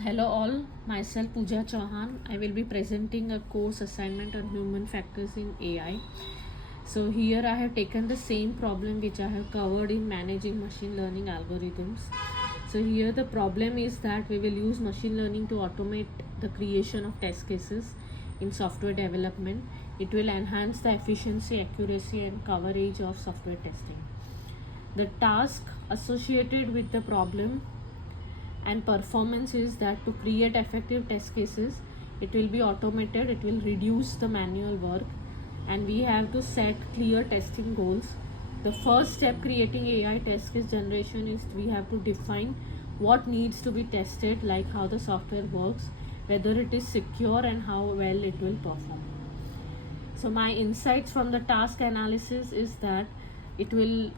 Hello all, myself Pooja Chauhan. I will be presenting a course assignment on human factors in AI. So here I have taken the same problem which I have covered in managing machine learning algorithms. So here the problem is that we will use machine learning to automate the creation of test cases in software development. It will enhance the efficiency, accuracy and coverage of software testing. The task associated with the problem and performance is that to create effective test cases, it will be automated, it will reduce the manual work, and we have to set clear testing goals. The first step creating AI test case generation is we have to define what needs to be tested, like how the software works, whether it is secure and how well it will perform. So my insights from the task analysis is that it will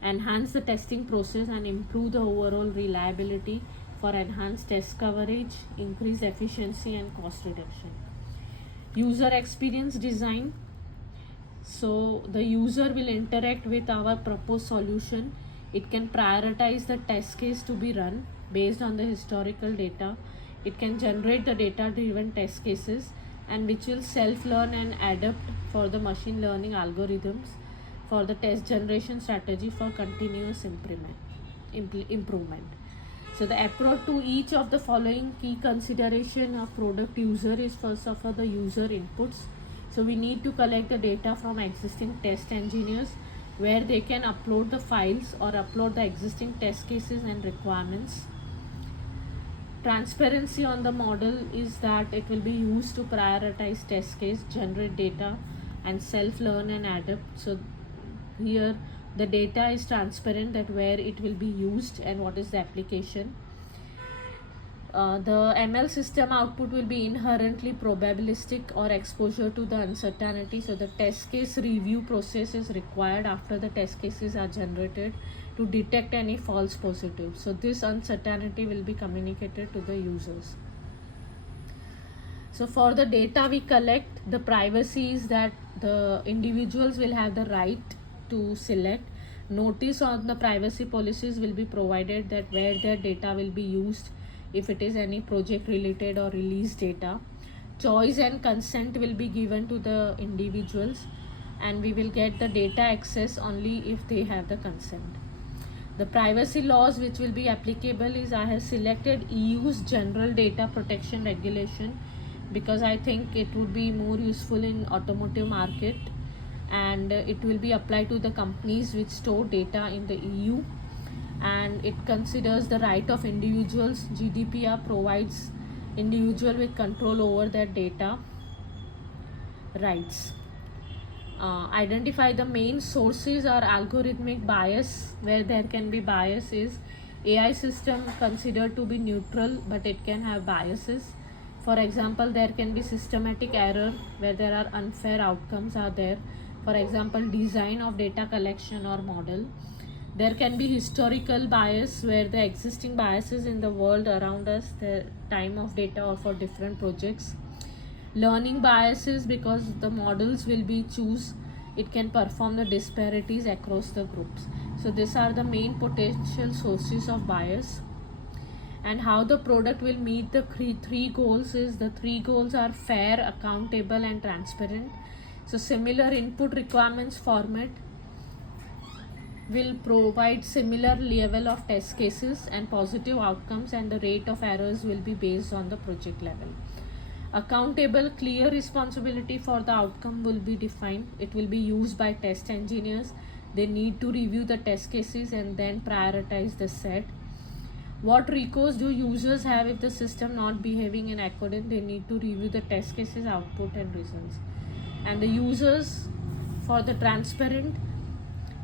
enhance the testing process and improve the overall reliability for enhanced test coverage, increase efficiency and cost reduction. User experience design. So the user will interact with our proposed solution. It can prioritize the test case to be run based on the historical data. It can generate the data driven test cases and which will self-learn and adapt for the machine learning algorithms for the test generation strategy for continuous improvement. So the approach to each of the following key consideration of product user is first of all the user inputs. So we need to collect the data from existing test engineers where they can upload the files or upload the existing test cases and requirements. Transparency on the model is that it will be used to prioritize test case, generate data and self-learn and adapt. So here the data is transparent, that where it will be used and what is the application. The ML system output will be inherently probabilistic or exposure to the uncertainty. So the test case review process is required after the test cases are generated to detect any false positives. So this uncertainty will be communicated to the users. So for the data we collect, the privacy is that the individuals will have the right to select. Notice on the privacy policies will be provided that where their data will be used, if it is any project related or release data. Choice and consent will be given to the individuals and we will get the data access only if they have the consent. The privacy laws which will be applicable is I have selected EU's general data protection regulation because I think it would be more useful in automotive market, and it will be applied to the companies which store data in the EU, and it considers the right of individuals. GDPR provides individual with control over their data rights. Identify the main sources or algorithmic bias. Where there can be bias is AI system considered to be neutral but it can have biases. For example, there can be systematic error where there are unfair outcomes are there. For example, design of data collection or model. There can be historical bias where the existing biases in the world around us, the time of data or for different projects. Learning biases because the models will be choose, it can perform the disparities across the groups. So these are the main potential sources of bias. And how the product will meet the three goals is the three goals are fair, accountable and transparent. So similar input requirements format will provide similar level of test cases and positive outcomes, and the rate of errors will be based on the project level. Accountable, clear responsibility for the outcome will be defined. It will be used by test engineers. They need to review the test cases and then prioritize the set. What recourse do users have if the system not behaving in accordance? They need to review the test cases, output and results. And the users, for the transparent,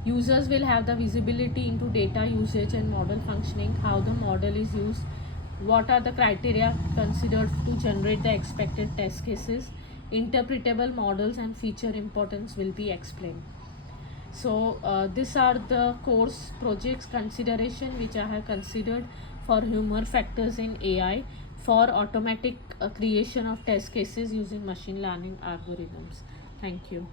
users will have the visibility into data usage and model functioning, how the model is used, what are the criteria considered to generate the expected test cases, interpretable models and feature importance will be explained. So these are the course projects consideration which I have considered for human factors in AI for automatic creation of test cases using machine learning algorithms. Thank you.